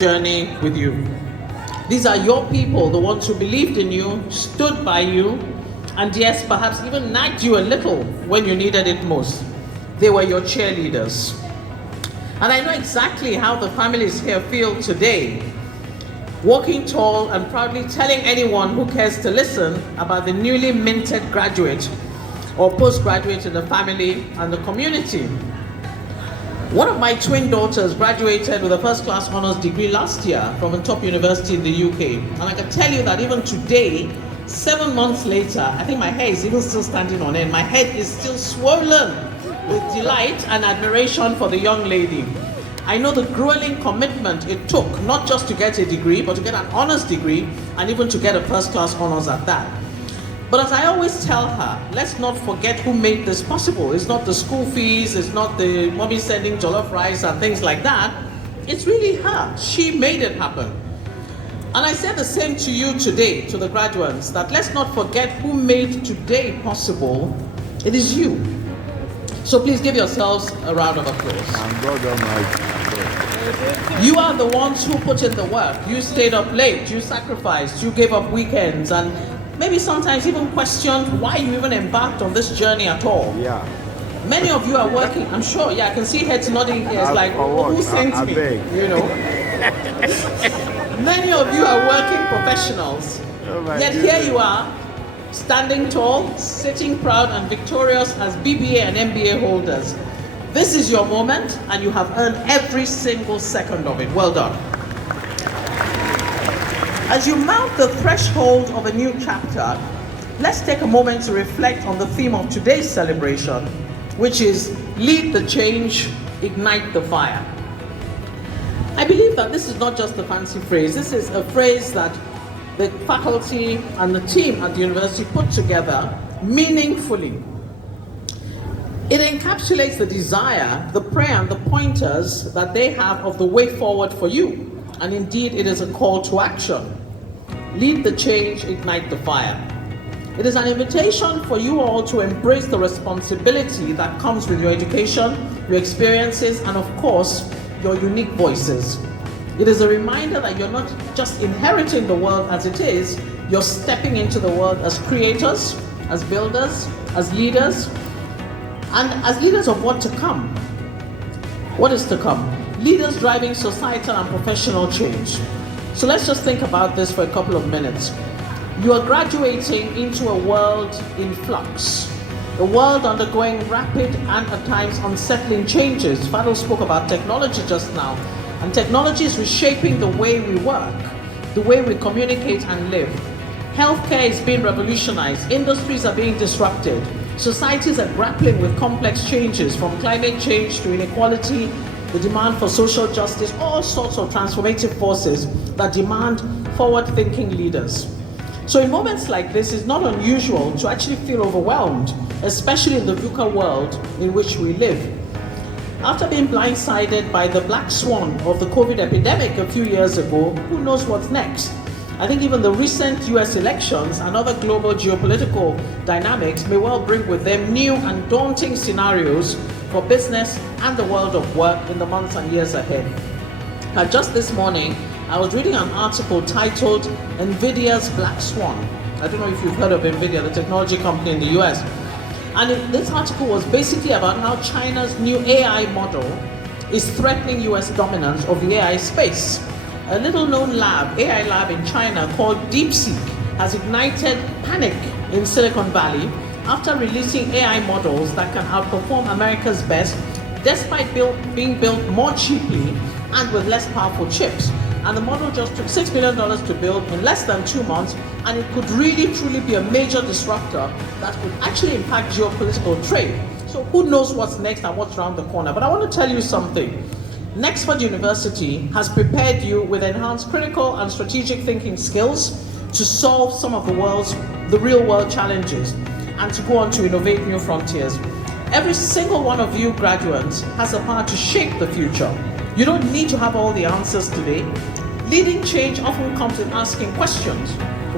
journey with you. These are your people, the ones who believed in you, stood by you, and yes, perhaps even nagged you a little when you needed it most. They were your cheerleaders. And I know exactly how the families here feel today, walking tall and proudly telling anyone who cares to listen about the newly minted graduate or postgraduate in the family and the community. One of my twin daughters graduated with a first-class honors degree last year from a top university in the UK. And I can tell you that even today, 7 months later, I think my hair is even still standing on end. My head is still swollen with delight and admiration for the young lady. I know the grueling commitment it took, not just to get a degree, but to get an honors degree, and even to get a first-class honors at that. But as I always tell her, let's not forget who made this possible. It's not the school fees, it's not the mommy sending jollof rice and things like that. It's really her. She made it happen. And I say the same to you today, to the graduates, that let's not forget who made today possible. It is you. So please give yourselves a round of applause. You are the ones who put in the work. You stayed up late, you sacrificed, you gave up weekends, and maybe sometimes even questioned why you even embarked on this journey at all. Yeah. Many of you are working, I'm sure, I can see heads nodding here. It's like, who sent me? You know. Many of you are working professionals. Yet here you are, standing tall, sitting proud and victorious as BBA and MBA holders. This is your moment, and you have earned every single second of it. Well done. As you mount the threshold of a new chapter, let's take a moment to reflect on the theme of today's celebration, which is lead the change, ignite the fire. I believe that this is not just a fancy phrase. This is a phrase that the faculty and the team at the university put together meaningfully. It encapsulates the desire, the prayer, and the pointers that they have of the way forward for you. And indeed, it is a call to action. Lead the change, ignite the fire. It is an invitation for you all to embrace the responsibility that comes with your education, your experiences, and of course, your unique voices. It is a reminder that you're not just inheriting the world as it is, you're stepping into the world as creators, as builders, as leaders, and as leaders of what to come. What is to come? Leaders driving societal and professional change. So let's just think about this for a couple of minutes. You are graduating into a world in flux, a world undergoing rapid and at times unsettling changes. Fadl spoke about technology just now, and technology is reshaping the way we work, the way we communicate and live. Healthcare is being revolutionized, industries are being disrupted, societies are grappling with complex changes from climate change to inequality, the demand for social justice, all sorts of transformative forces that demand forward-thinking leaders. So in moments like this, it's not unusual to actually feel overwhelmed, especially in the VUCA world in which we live. After being blindsided by the black swan of the COVID epidemic a few years ago, who knows what's next? I think even the recent US elections and other global geopolitical dynamics may well bring with them new and daunting scenarios for business and the world of work in the months and years ahead. Now, just this morning, I was reading an article titled NVIDIA's Black Swan. I don't know if you've heard of NVIDIA, the technology company in the US. And this article was basically about how China's new AI model is threatening US dominance of the AI space. A little known AI lab in China called DeepSeek has ignited panic in Silicon Valley after releasing AI models that can outperform America's best despite being built more cheaply and with less powerful chips. And the model just took $6 million to build in less than 2 months, and it could really truly be a major disruptor that could actually impact geopolitical trade. So who knows what's next and what's around the corner. But I want to tell you something. Nexford University has prepared you with enhanced critical and strategic thinking skills to solve some of the real world challenges and to go on to innovate new frontiers. Every single one of you graduates has the power to shape the future. You don't need to have all the answers today. Leading change often comes in asking questions.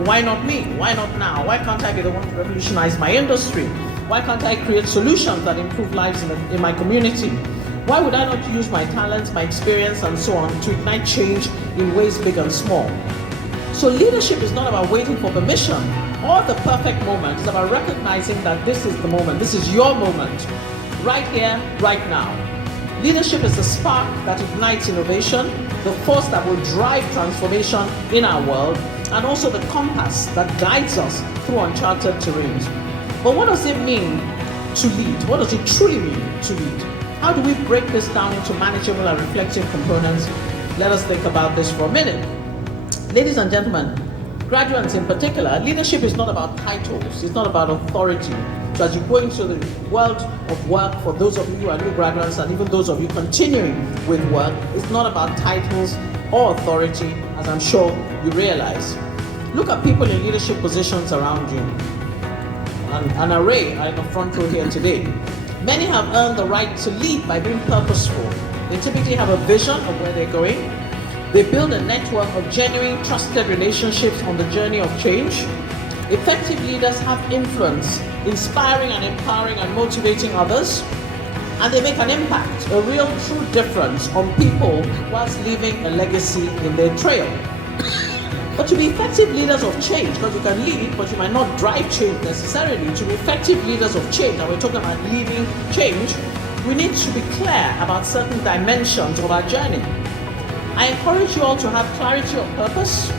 Why not me? Why not now? Why can't I be the one to revolutionize my industry? Why can't I create solutions that improve lives in my community? Why would I not use my talents, my experience, and so on to ignite change in ways big and small? So leadership is not about waiting for permission or the perfect moment. It's about recognizing that this is the moment. This is your moment, right here, right now. Leadership is the spark that ignites innovation, the force that will drive transformation in our world, and also the compass that guides us through uncharted terrains. But what does it mean to lead? What does it truly mean to lead? How do we break this down into manageable and reflective components? Let us think about this for a minute. Ladies and gentlemen, graduates in particular, leadership is not about titles, it's not about authority. So as you go into the world of work, for those of you who are new graduates and even those of you continuing with work, it's not about titles or authority, as I'm sure you realize. Look at people in leadership positions around you. An array are in the front row here today. Many have earned the right to lead by being purposeful. They typically have a vision of where they're going. They build a network of genuine, trusted relationships on the journey of change. Effective leaders have influence, inspiring and empowering and motivating others. And they make an impact, a real true difference on people whilst leaving a legacy in their trail. But to be effective leaders of change, because you can lead, but you might not drive change necessarily, to be effective leaders of change, and we're talking about leading change, we need to be clear about certain dimensions of our journey. I encourage you all to have clarity of purpose,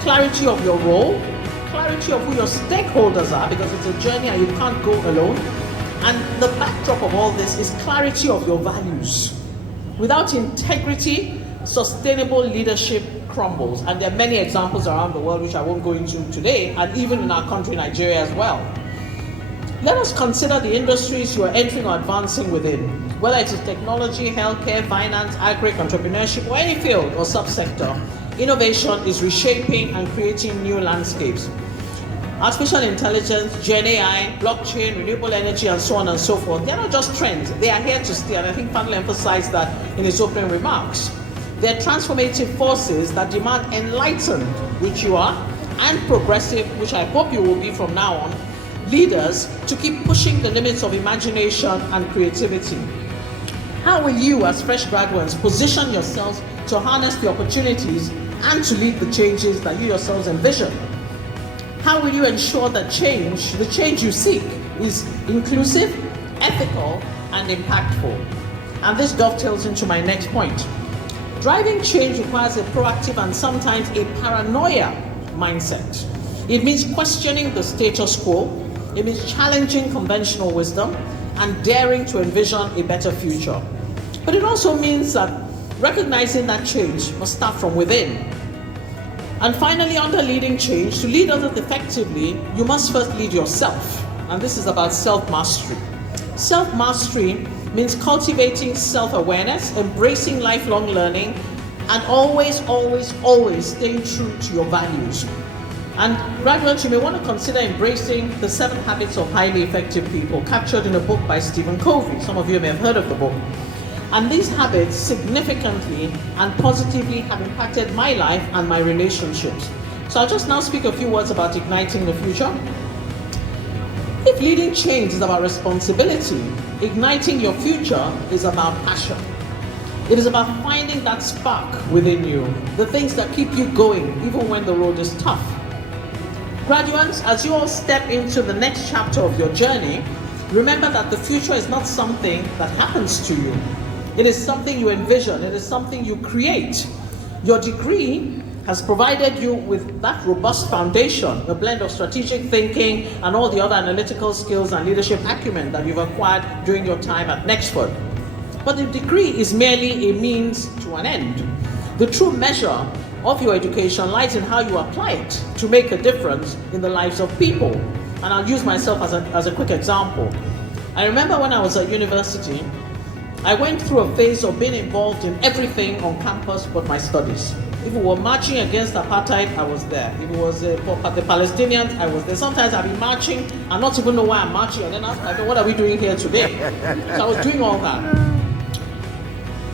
clarity of your role, clarity of who your stakeholders are, because it's a journey and you can't go alone. And the backdrop of all this is clarity of your values. Without integrity, sustainable leadership crumbles. And there are many examples around the world which I won't go into today, and even in our country, Nigeria as well. Let us consider the industries you are entering or advancing within, whether it is technology, healthcare, finance, agri, entrepreneurship, or any field or subsector. Innovation is reshaping and creating new landscapes. Artificial intelligence, Gen AI, blockchain, renewable energy, and so on and so forth, they're not just trends, they are here to stay, and I think Fadl emphasized that in his opening remarks. They're transformative forces that demand enlightened, which you are, and progressive, which I hope you will be from now on, leaders to keep pushing the limits of imagination and creativity. How will you, as fresh graduates, position yourselves to harness the opportunities and to lead the changes that you yourselves envision? How will you ensure that change, the change you seek, is inclusive, ethical, and impactful? And this dovetails into my next point. Driving change requires a proactive and sometimes a paranoia mindset. It means questioning the status quo. It means challenging conventional wisdom and daring to envision a better future. But it also means that recognizing that change must start from within. And finally, under leading change, to lead others effectively, you must first lead yourself. And this is about self-mastery. Self-mastery means cultivating self-awareness, embracing lifelong learning, and always staying true to your values. And graduates, you may want to consider embracing the 7 Habits of Highly Effective People, captured in a book by Stephen Covey. Some of you may have heard of the book. And these habits significantly and positively have impacted my life and my relationships. So I'll just now speak a few words about igniting the future. If leading change is about responsibility, igniting your future is about passion. It is about finding that spark within you, the things that keep you going even when the road is tough. Graduates, as you all step into the next chapter of your journey, remember that the future is not something that happens to you. It is something you envision, it is something you create. Your degree has provided you with that robust foundation, a blend of strategic thinking and all the other analytical skills and leadership acumen that you've acquired during your time at Nexford. But the degree is merely a means to an end. The true measure of your education lies in how you apply it to make a difference in the lives of people. And I'll use myself as a quick example. I remember when I was at university, I went through a phase of being involved in everything on campus but my studies. If we were marching against apartheid, I was there. If it was for the Palestinians, I was there. Sometimes I'd be marching and not even know why I'm marching, and then ask myself, what are we doing here today? So I was doing all that.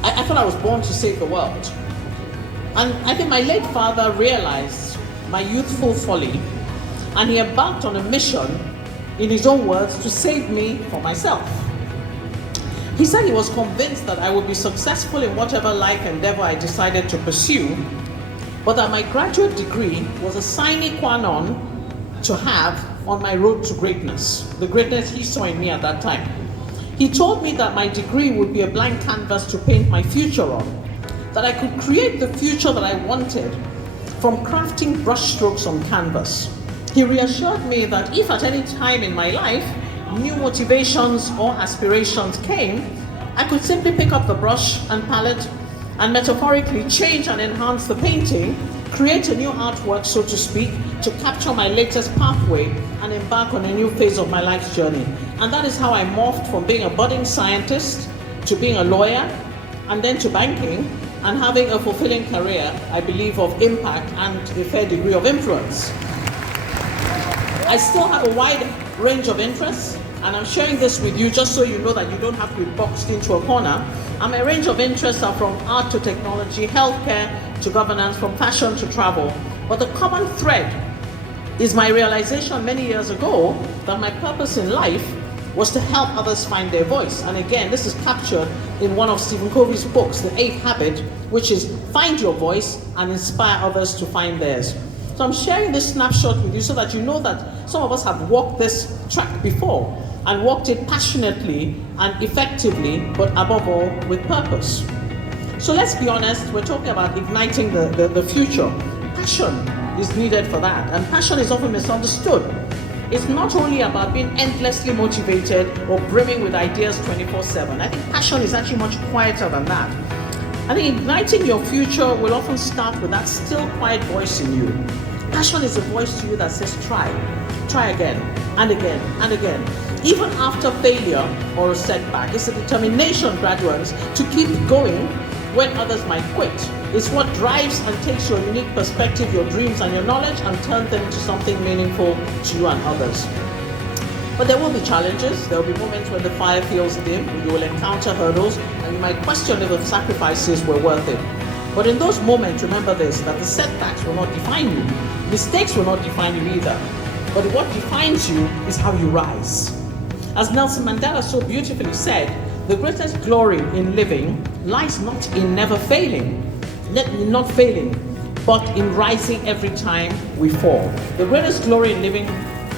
I thought I was born to save the world. And I think my late father realized my youthful folly, and he embarked on a mission, in his own words, to save me from myself. He said he was convinced that I would be successful in whatever life endeavor I decided to pursue, but that my graduate degree was a sine qua non to have on my road to greatness, the greatness he saw in me at that time. He told me that my degree would be a blank canvas to paint my future on, that I could create the future that I wanted from crafting brushstrokes on canvas. He reassured me that if at any time in my life new motivations or aspirations came, I could simply pick up the brush and palette and metaphorically change and enhance the painting, create a new artwork, so to speak, to capture my latest pathway and embark on a new phase of my life's journey. And that is how I morphed from being a budding scientist to being a lawyer, and then to banking, and having a fulfilling career, I believe, of impact and a fair degree of influence. I still have a wide range of interests, and I'm sharing this with you just so you know that you don't have to be boxed into a corner. And my range of interests are from art to technology, healthcare to governance, from fashion to travel. But the common thread is my realization many years ago that my purpose in life was to help others find their voice. And again, this is captured in one of Stephen Covey's books, The 8th Habit, which is find your voice and inspire others to find theirs. So I'm sharing this snapshot with you so that you know that some of us have walked this track before and walked it passionately and effectively, but above all, with purpose. So let's be honest, we're talking about igniting the future. Passion is needed for that, and passion is often misunderstood. It's not only about being endlessly motivated or brimming with ideas 24/7. I think passion is actually much quieter than that. I think igniting your future will often start with that still quiet voice in you. Passion is a voice to you that says try again and again and again. Even after failure or a setback, it's a determination, graduates, to keep going when others might quit. It's what drives and takes your unique perspective, your dreams and your knowledge and turns them into something meaningful to you and others. But there will be challenges. There will be moments when the fire feels dim, you will encounter hurdles, and you might question if the sacrifices were worth it. But in those moments, remember this, that the setbacks will not define you. Mistakes will not define you either. But what defines you is how you rise. As Nelson Mandela so beautifully said, the greatest glory in living lies not in never failing, not failing, but in rising every time we fall. The greatest glory in living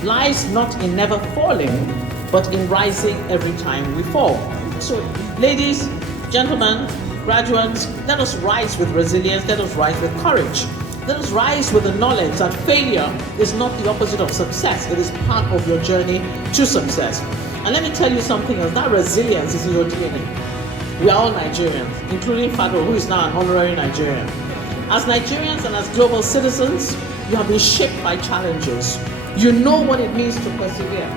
lies not in never falling, but in rising every time we fall. So, ladies, gentlemen, graduates, let us rise with resilience, let us rise with courage. Let us rise with the knowledge that failure is not the opposite of success, it is part of your journey to success. And let me tell you something else, that resilience is in your DNA. We are all Nigerians, including Fado, who is now an honorary Nigerian. As Nigerians and as global citizens, you have been shaped by challenges. You know what it means to persevere,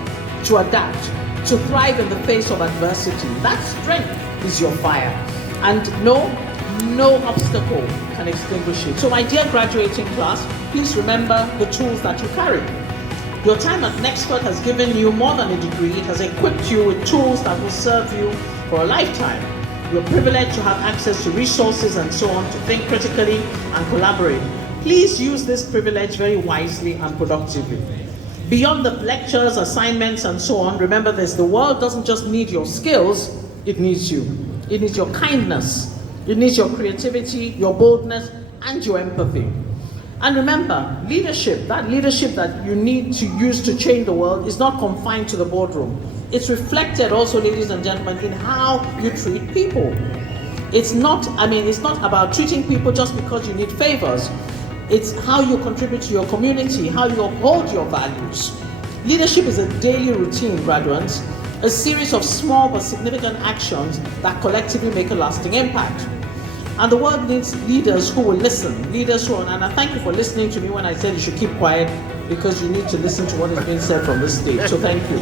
to adapt, to thrive in the face of adversity. That strength is your fire. And no obstacle can extinguish it. So my dear graduating class, please remember the tools that you carry. Your time at Nexford has given you more than a degree. It has equipped you with tools that will serve you for a lifetime. You're privileged to have access to resources and so on, to think critically and collaborate. Please use this privilege very wisely and productively. Beyond the lectures, assignments, and so on, remember this, the world doesn't just need your skills, it needs you. It needs your kindness, it needs your creativity, your boldness, and your empathy. And remember, leadership, that leadership that you need to use to change the world is not confined to the boardroom. It's reflected also, ladies and gentlemen, in how you treat people. It's not about treating people just because you need favors. It's how you contribute to your community, how you uphold your values. Leadership is a daily routine, graduates, a series of small but significant actions that collectively make a lasting impact. And the world needs leaders who will listen, leaders who and I thank you for listening to me when I said you should keep quiet, because you need to listen to what is being said from this stage, so thank you.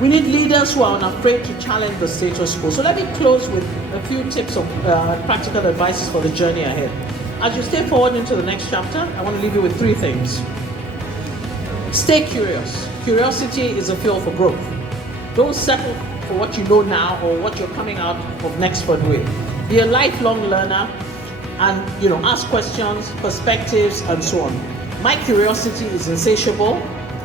We need leaders who are unafraid to challenge the status quo. So let me close with a few tips of practical advices for the journey ahead. As you step forward into the next chapter, I want to leave you with 3 things. Stay curious. Curiosity is a fuel for growth. Don't settle for what you know now or what you're coming out of Nexford with. Be a lifelong learner and ask questions, perspectives, and so on. My curiosity is insatiable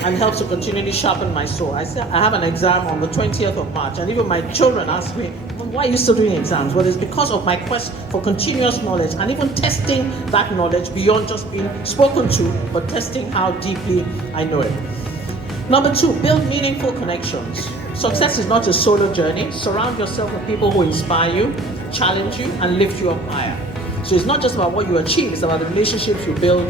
and helps to continually sharpen my soul. I have an exam on the 20th of March, and even my children ask me, why are you still doing exams? Well, it's because of my quest for continuous knowledge and even testing that knowledge beyond just being spoken to, but testing how deeply I know it. Number 2, build meaningful connections. Success is not a solo journey. Surround yourself with people who inspire you, challenge you, and lift you up higher. So it's not just about what you achieve, it's about the relationships you build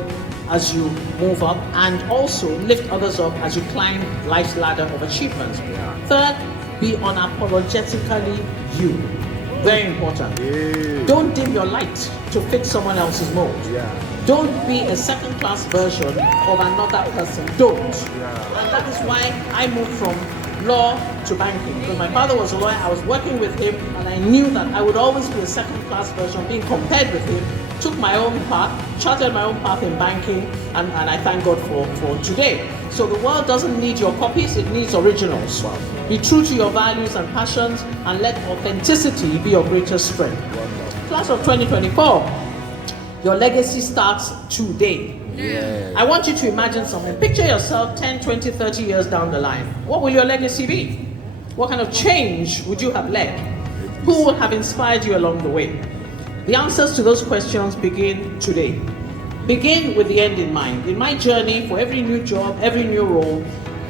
as you move up, and also lift others up as you climb life's ladder of achievements. Third, be unapologetically you. Very important. Don't dim your light to fit someone else's mold. Don't be a second-class version of another person. Don't. And that is why I moved from law to banking. Because my father was a lawyer, I was working with him, and I knew that I would always be a second-class version, being compared with him. Took my own path, charted my own path in banking, and I thank God for today. So the world doesn't need your copies, it needs originals. Be true to your values and passions, and let authenticity be your greatest strength. Class of 2024, your legacy starts today. I want you to imagine something. Picture yourself 10, 20, 30 years down the line. What will your legacy be? What kind of change would you have led? Who would have inspired you along the way? The answers to those questions begin today. Begin with the end in mind. In my journey, for every new job, every new role,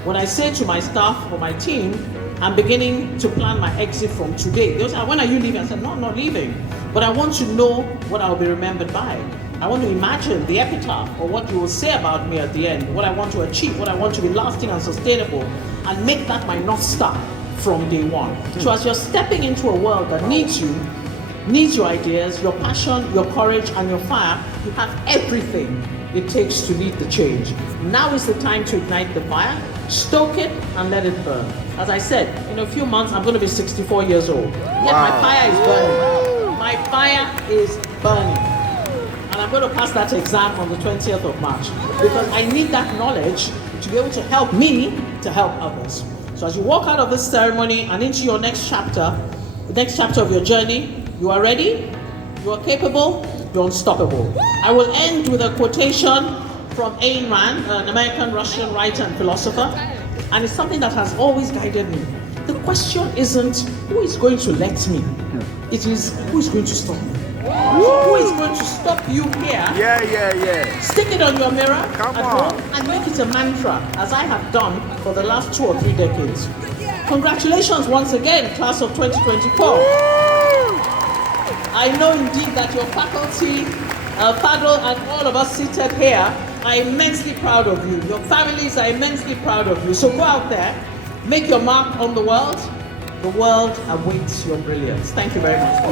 when I say to my staff or my team, I'm beginning to plan my exit from today. They say, when are you leaving? I said, no, I'm not leaving. But I want to know what I'll be remembered by. I want to imagine the epitaph or what you will say about me at the end, what I want to achieve, what I want to be lasting and sustainable, and make that my North Star from day one. So as you're stepping into a world that needs you, needs your ideas, your passion, your courage, and your fire, you have everything it takes to lead the change. Now is the time to ignite the fire, stoke it, and let it burn. As I said, in a few months, I'm going to be 64 years old. Yet my fire is burning. My fire is burning. And I'm going to pass that exam on the 20th of March because I need that knowledge to be able to help me to help others. So as you walk out of this ceremony and into your next chapter, the next chapter of your journey, you are ready, you are capable, you're unstoppable. I will end with a quotation from Ayn Rand, an American-Russian writer and philosopher, and it's something that has always guided me. The question isn't who is going to let me, it is who is going to stop me. Who is going to stop you here? Stick it on your mirror at home and make it a mantra, as I have done for the last 2 or 3 decades. Congratulations once again, class of 2024. I know indeed that your faculty, Fadl, and all of us seated here are immensely proud of you. Your families are immensely proud of you. So go out there, make your mark on the world. The world awaits your brilliance. Thank you very much.